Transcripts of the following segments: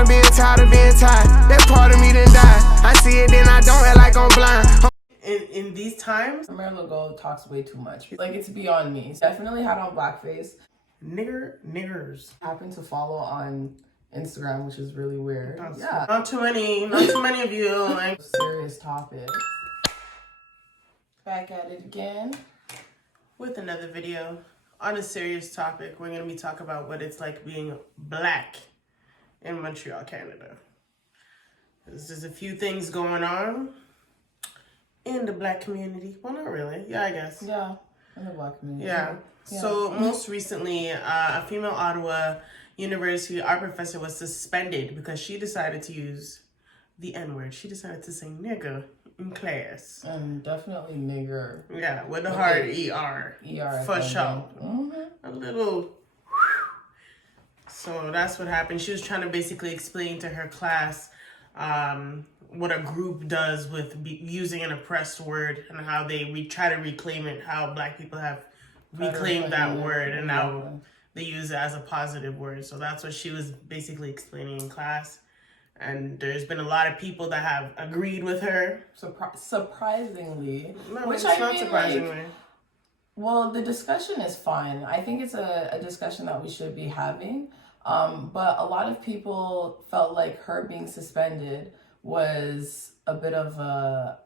of being tired of being tired. That part of me done died. I see it, then I don't act like I'm blind. In these times, Montreal talks way too much. Like, it's beyond me. Definitely had on blackface. niggers. Happened to follow on Instagram, which is really weird. Yeah. Not too many of you. Like, serious topics. Back at it again with another video on a serious topic. We're going to be talking about what it's like being black in Montreal, Canada. There's a few things going on in the black community. Well, not really. Yeah, I guess. Yeah, in the black community. Yeah. So most recently, a female Ottawa University art professor was suspended because she decided to use the N-word. She decided to say nigga in class. And definitely nigger. Yeah, with a hard ER. ER. For sure. Mm-hmm. A little. So that's what happened. She was trying to basically explain to her class what a group does with using an oppressed word and how they try to reclaim it, how black people have reclaimed that word and now they use it as a positive word. So that's what she was basically explaining in class. And there's been a lot of people that have agreed with her. Surprisingly. No, which it's I not mean, surprisingly. like, well, the discussion is fine. I think it's a discussion that we should be having. But a lot of people felt like her being suspended was a bit of a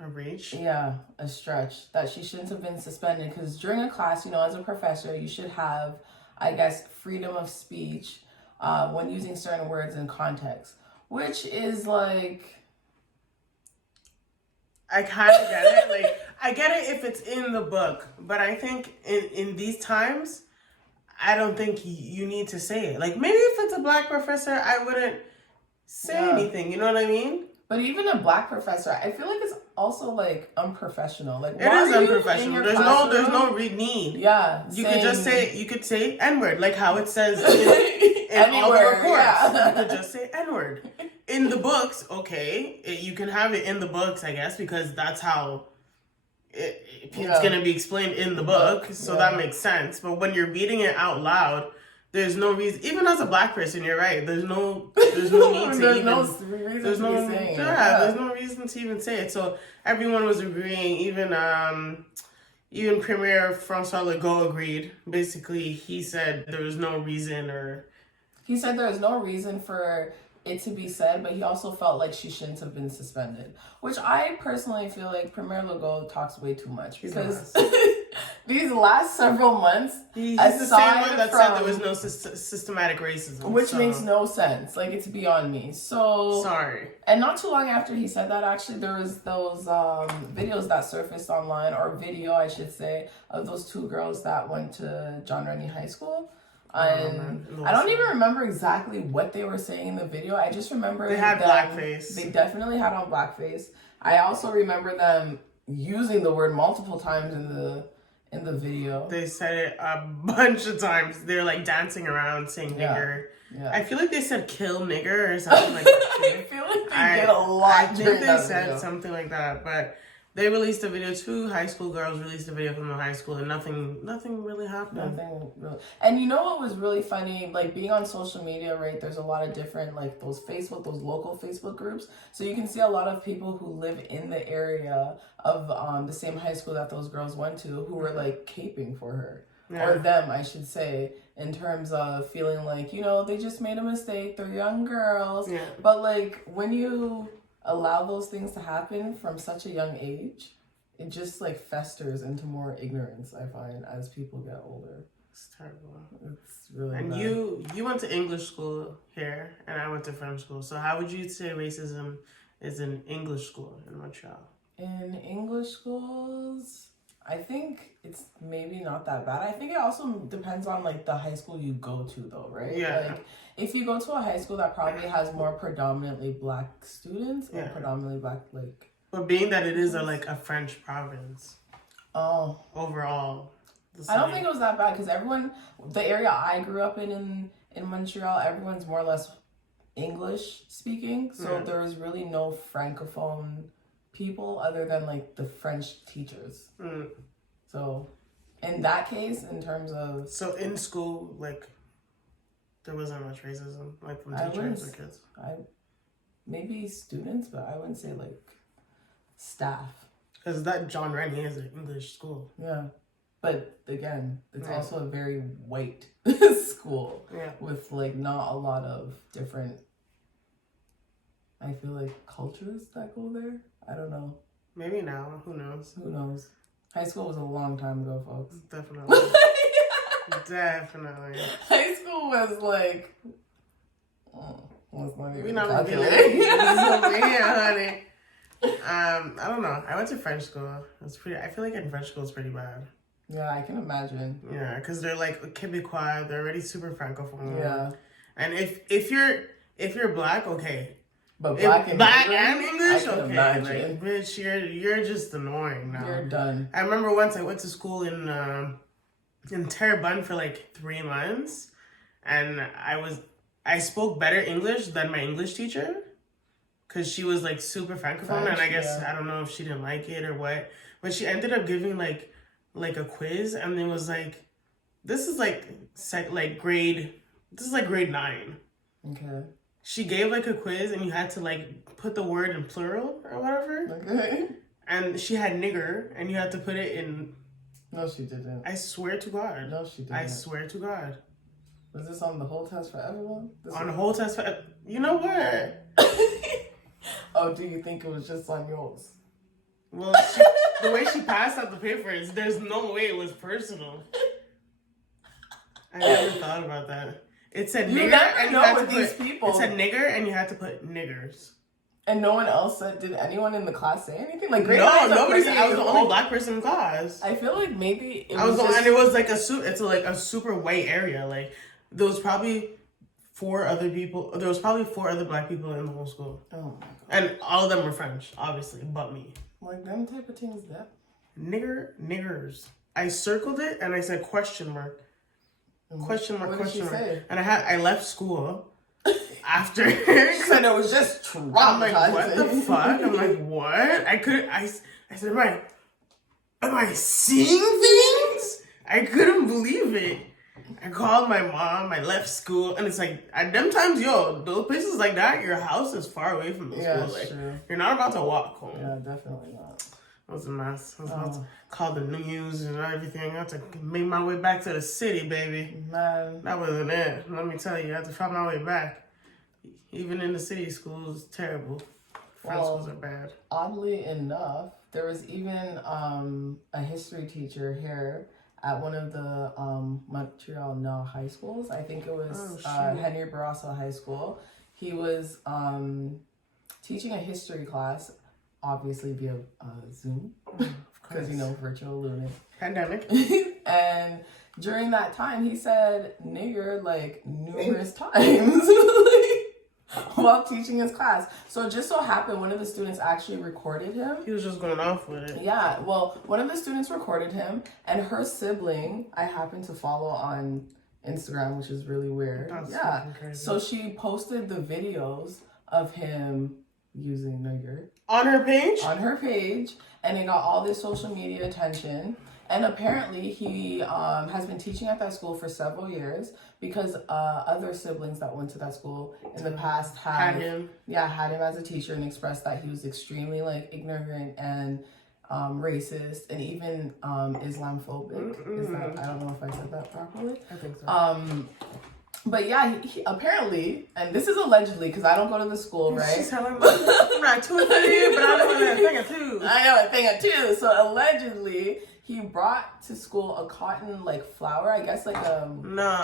reach? Yeah, a stretch. That she shouldn't have been suspended because during a class, you know, as a professor, you should have, I guess, freedom of speech when using certain words in context, which is like... I kind of get it. Like, I get it if it's in the book, but I think in these times, I don't think you need to say it. Like, maybe if it's a black professor, I wouldn't say anything. You know what I mean? But even a black professor, I feel like it's also like unprofessional. Like, it is unprofessional. There's no need. Yeah, you could say N-word, like how it says in all the reports. Yeah. You could just say N-word in the books. Okay, you can have it in the books, I guess, because that's how it's gonna be explained in the book. So that makes sense. But when you're reading it out loud, there's no reason. Even as a black person, you're right. There's no need to there's no reason to even say it. So everyone was agreeing. Even Premier Francois Legault agreed. Basically, he said there was no reason, he said there was no reason for it to be said, but he also felt like she shouldn't have been suspended, which I personally feel like Premier Legault talks way too much because these last several months, he's the same one that said there was no systematic racism, which makes no sense. Like, it's beyond me. So sorry. And not too long after he said that, actually, there was those videos that surfaced online, or video, I should say, of those two girls that went to John Rennie High School. And I don't even remember exactly what they were saying in the video. I just remember they had blackface. They definitely had on blackface. I also remember them using the word multiple times in the video. They said it a bunch of times. They're like dancing around saying nigger. Yeah. I feel like they said kill nigger or something like that. I feel like they did a lot. I think they said something like that, but they released a video. 2 high school girls released a video from the high school, and nothing really happened. Nothing really. And you know what was really funny? Like, being on social media, right? There's a lot of different, like, those local Facebook groups. So you can see a lot of people who live in the area of the same high school that those girls went to, who were like caping for her, or them, I should say, in terms of feeling like, you know, they just made a mistake. They're young girls. Yeah. But like, when you allow those things to happen from such a young age, it just like festers into more ignorance, I find, as people get older. It's terrible. It's really and bad. You went to English school here, and I went to French school. So how would you say racism is in English school in Montreal? In English schools, I think it's maybe not that bad. I think it also depends on like the high school you go to, though, right? Yeah. Like, if you go to a high school that probably has more predominantly black students, or predominantly black, like... But being that it is a French province. Oh. Overall. I don't think it was that bad, because the area I grew up in Montreal, everyone's more or less English speaking. So there was really no Francophone people other than like the French teachers. So in that case, in terms of... So in school, like... There wasn't much racism, like from teachers or kids. Maybe students, but I wouldn't say like staff. Because that John Rennie is an English school. Yeah. But again, it's also a very white school. Yeah. With like not a lot of different, I feel like, cultures that go there. I don't know. Maybe now. Who knows? Who knows? High school was a long time ago, folks. Definitely. Definitely. High school was like... We're not calculating. Yeah, honey. I don't know. I went to French school. It's pretty. I feel like in French school it's pretty bad. Yeah, I can imagine. Yeah, because they're like Québécois. They're already super francophone. Yeah. And if you're black, okay. But black and English, okay. Imagine. Like, bitch, you're just annoying now. You're done. I remember once I went to school in Terrebonne for like 3 months, and I spoke better English than my English teacher, because she was like super francophone, French, and I guess I don't know if she didn't like it or what, but she ended up giving like a quiz, and it was like, this is like grade 9. Okay. She gave like a quiz, and you had to like put the word in plural or whatever. Okay. And she had nigger, and you had to put it in. No, she didn't. I swear to God. No, she didn't. I swear to God. Was this on the whole test for everyone? On the whole test for... You know what? Oh, do you think it was just on yours? Well, the way she passed out the papers, there's no way it was personal. I never thought about that. It said you nigger, never and know you had with to these put... people. It said nigger, and you had to put niggers. And no one else said... Did anyone in the class say anything? Like, grade no, 9's nobody said... pretty I was the only black person in class. I feel like maybe it I was just... and it was like it's like a super white area. Like, there was probably 4 other people. There was probably 4 other black people in the whole school. Oh my God. And all of them were French, obviously, but me. Like, them type of things that... Niggers. I circled it and I said question mark. Question mark, what question did she mark. say? And I left school after. She said it was just traumatizing. I'm like, what the fuck? I'm like, what? I said, am I seeing things? I couldn't believe it. I called my mom, I left school, and it's like, at them times, those places like that, your house is far away from the school. Like, true. You're not about to walk home. Yeah, definitely not. It was a mess. I was about to call the news and everything. I had to make my way back to the city, baby. Man. That wasn't it. Let me tell you, I had to find my way back. Even in the city, schools terrible. French schools are bad. Oddly enough, there was even a history teacher here at one of the Montreal Canada high schools. I think it was Henry Bourassa High School. He was teaching a history class, obviously via Zoom, because, virtual lunatic. Pandemic. And during that time, he said nigger like numerous times while teaching his class. So it just so happened one of the students actually recorded him. He was just going off with it. Yeah, well, one of the students recorded him, and her sibling, I happen to follow on Instagram, which is really weird. That's yeah, crazy. So she posted the videos of him using nigger on her page, and it got all this social media attention. And apparently he has been teaching at that school for several years, because other siblings that went to that school in the past had him as a teacher, and expressed that he was extremely ignorant and racist and even Islamophobic. Is that, I don't know if I said that properly. I think so. But yeah, he apparently, and this is allegedly, because I don't go to the school, right? She's telling me, I'm not too affiliated, but I know a thing or two. I know a thing or two. So allegedly, he brought to school a cotton flower, I guess No.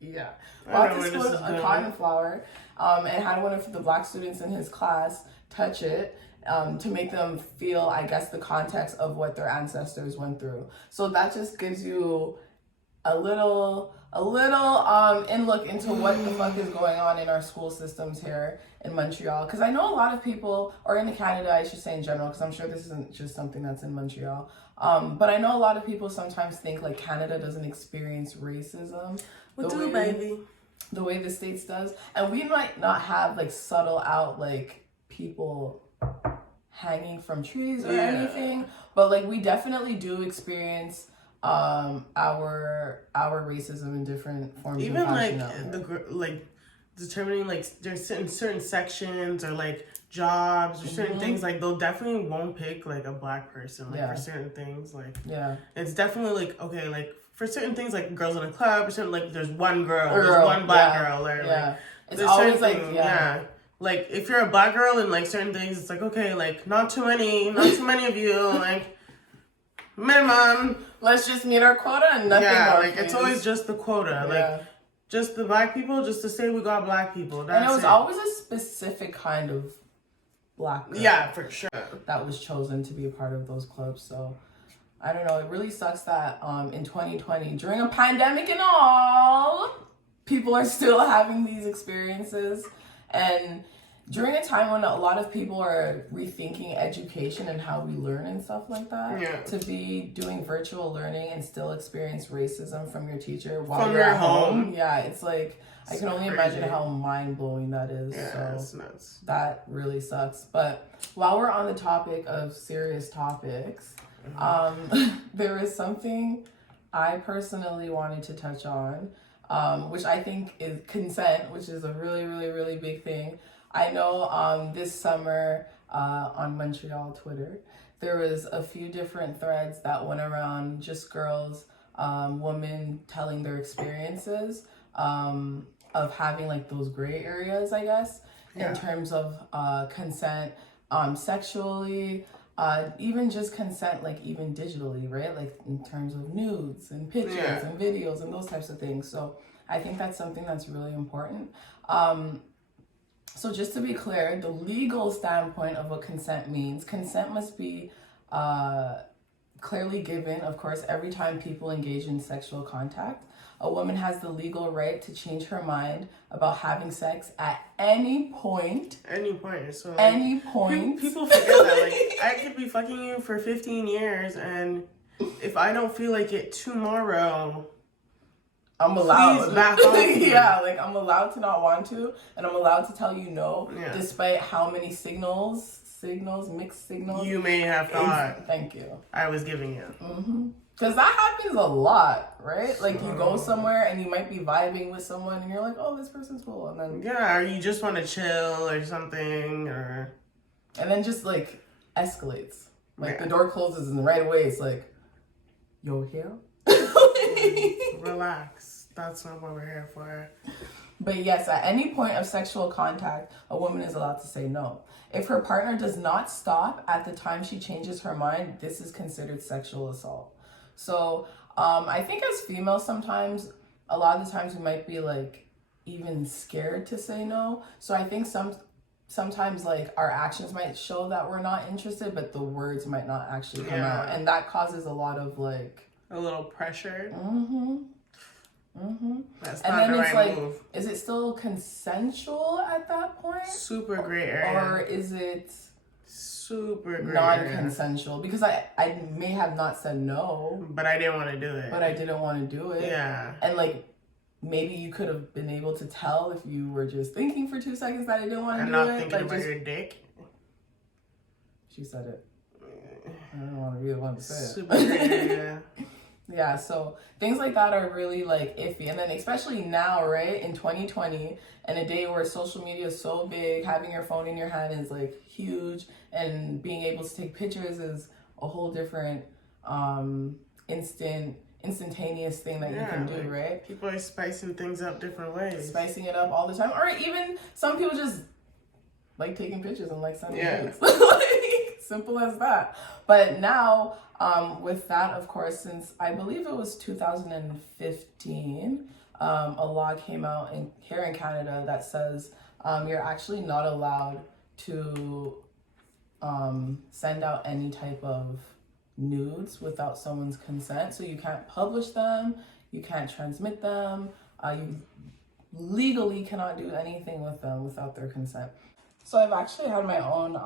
Yeah. Brought to school a cotton flower, and had one of the black students in his class touch it, to make them feel, I guess, the context of what their ancestors went through. So that just gives you a little in-look into what the fuck is going on in our school systems here in Montreal. Because I know a lot of people, or in Canada, I should say in general, because I'm sure this isn't just something that's in Montreal. But I know a lot of people sometimes think Canada doesn't experience racism the way the States does. And we might not have subtle out people hanging from trees or anything, but we definitely do experience our racism in different forms. Even like determining like there's certain sections or like jobs or certain things, like they'll definitely won't pick like a black person like for certain things, like it's definitely like okay, like for certain things like girls in a club or something, like there's one girl, there's one black girl, or like it's always like like if you're a black girl in like certain things, it's like okay, like not too many of you, like minimum, let's just meet our quota and nothing more, like it's always just the quota, like just the black people, just to say we got black people. That's and it was always a specific kind of black girl. Yeah, for sure. That was chosen to be a part of those clubs. So I don't know. It really sucks that in 2020, during a pandemic and all, people are still having these experiences. And during a time when a lot of people are rethinking education and how we learn and stuff like that, to be doing virtual learning and still experience racism from your teacher while you're at home. Yeah, it's like, I can only imagine how mind-blowing that is. Yeah, so it's nuts. That really sucks. But while we're on the topic of serious topics, there is something I personally wanted to touch on, which I think is consent, which is a really, really, really big thing. I know this summer on Montreal Twitter, there was a few different threads that went around, just girls, women telling their experiences of having like those gray areas, I guess, in terms of consent sexually, even just consent, like even digitally, right? Like in terms of nudes and pictures and videos and those types of things. So I think that's something that's really important. So just to be clear, the legal standpoint of what consent means, consent must be clearly given, of course, every time people engage in sexual contact. A woman has the legal right to change her mind about having sex at any point. Any point. So like, any point. People forget that. Like, I could be fucking you for 15 years, and if I don't feel like it tomorrow, I'm allowed. Please back off. Like I'm allowed to not want to, and I'm allowed to tell you no, despite how many mixed signals you may have thought. Thank you. I was giving you. Because that happens a lot, right? Like you go somewhere and you might be vibing with someone, and you're like, "Oh, this person's cool," and then or you just want to chill or something, and then just like escalates. Like the door closes and right away it's like, "Yo, here." Relax. That's not what we're here for. But yes, at any point of sexual contact, a woman is allowed to say no. If her partner does not stop at the time she changes her mind, this is considered sexual assault. So I think as females, sometimes, a lot of the times we might be like even scared to say no. So I think sometimes like our actions might show that we're not interested, but the words might not actually come out. And that causes a lot of like... a little pressure. That's and not then the it's right like, move. Is it still consensual at that point? Super gray area. Or is it super gray non-consensual? Area? Because I may have not said no, but I didn't want to do it. But I didn't want to do it. Yeah. And like maybe you could have been able to tell if you were just thinking for 2 seconds that I didn't want to do it. And not thinking about your dick. She said it. I don't want to be the one to say it. Super gray area. Yeah, so things like that are really like iffy. And then especially now, right, in 2020, in a day where social media is so big, having your phone in your hand is like huge, and being able to take pictures is a whole different instantaneous thing that you can do, right? People are spicing things up different ways. Spicing it up all the time. Or even some people just like taking pictures and like sending pics. Like, simple as that. But now, with that, of course, since I believe it was 2015, a law came out here in Canada that says you're actually not allowed to send out any type of nudes without someone's consent. So you can't publish them, you can't transmit them, you legally cannot do anything with them without their consent. So I've actually had my own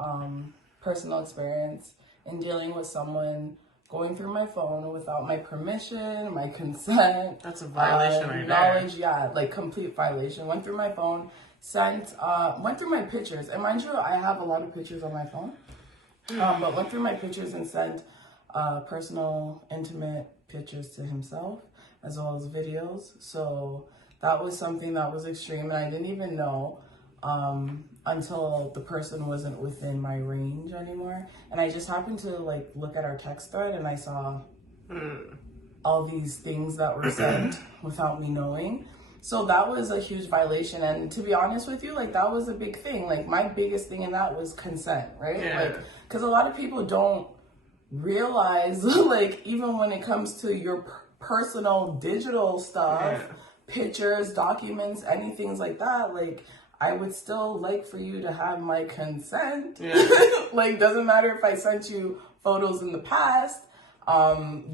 personal experience in dealing with someone going through my phone without my permission, my consent. That's a violation right knowledge, there. Like complete violation. Went through my phone, went through my pictures. And mind you, I have a lot of pictures on my phone. But went through my pictures and sent personal, intimate pictures to himself as well as videos. So that was something that was extreme, and I didn't even know until the person wasn't within my range anymore. And I just happened to like look at our text thread, and I saw all these things that were sent without me knowing. So that was a huge violation. And to be honest with you, like that was a big thing. Like my biggest thing in that was consent, right? Yeah. Like, because a lot of people don't realize, like, even when it comes to your personal digital stuff, pictures, documents, anything like that, like, I would still like for you to have my consent. Like, doesn't matter if I sent you photos in the past,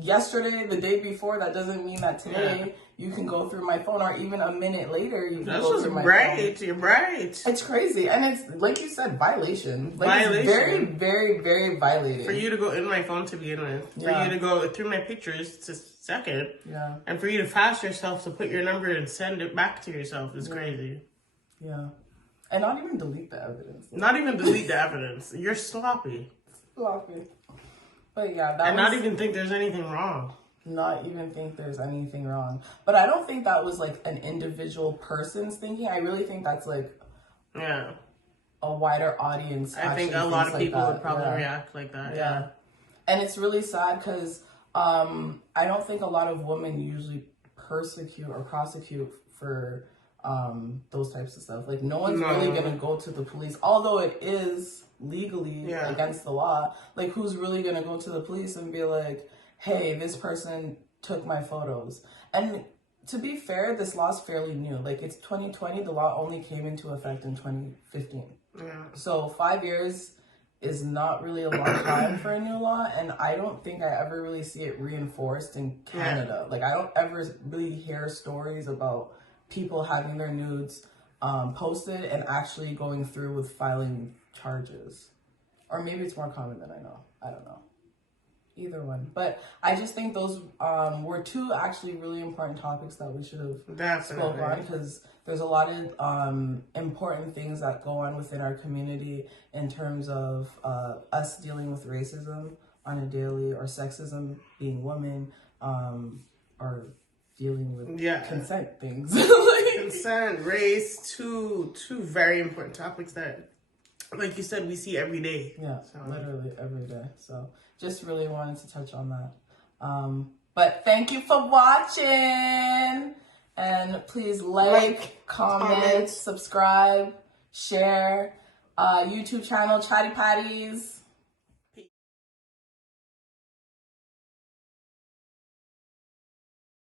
yesterday, the day before, that doesn't mean that today you can go through my phone, or even a minute later you can go through my phone. You're right. It's crazy. And it's, like you said, violation. Like, it's very, very, very violating. For you to go in my phone to begin with. For you to go through my pictures to second. Yeah. And for you to fast yourself to put your number and send it back to yourself is crazy. Yeah. And not even delete the evidence. Not even delete the evidence. You're sloppy. Sloppy. But yeah, that and not even think there's anything wrong. Not even think there's anything wrong. But I don't think that was like an individual person's thinking. I really think that's like a wider audience. I think a lot of people would probably react like that. Yeah. And it's really sad because I don't think a lot of women usually persecute or prosecute for those types of stuff. Like, no one's really gonna go to the police, although it is legally against the law. Like, who's really gonna go to the police and be like, hey, this person took my photos? And to be fair, this law's fairly new. Like, it's 2020. The law only came into effect in 2015. So 5 years is not really a long time for a new law, and I don't think I ever really see it reinforced in Canada. Like, I don't ever really hear stories about people having their nudes posted and actually going through with filing charges. Or maybe it's more common than I know. I don't know. Either one. But I just think those were two actually really important topics that we should have spoke on, because there's a lot of important things that go on within our community in terms of us dealing with racism on a daily, or sexism, being women, or dealing with consent things. Consent, race, two very important topics that, like you said, we see every day. Yeah, so literally every day. So just really wanted to touch on that. But thank you for watching. And please like, comment, subscribe, share. YouTube channel, ChattyPatties.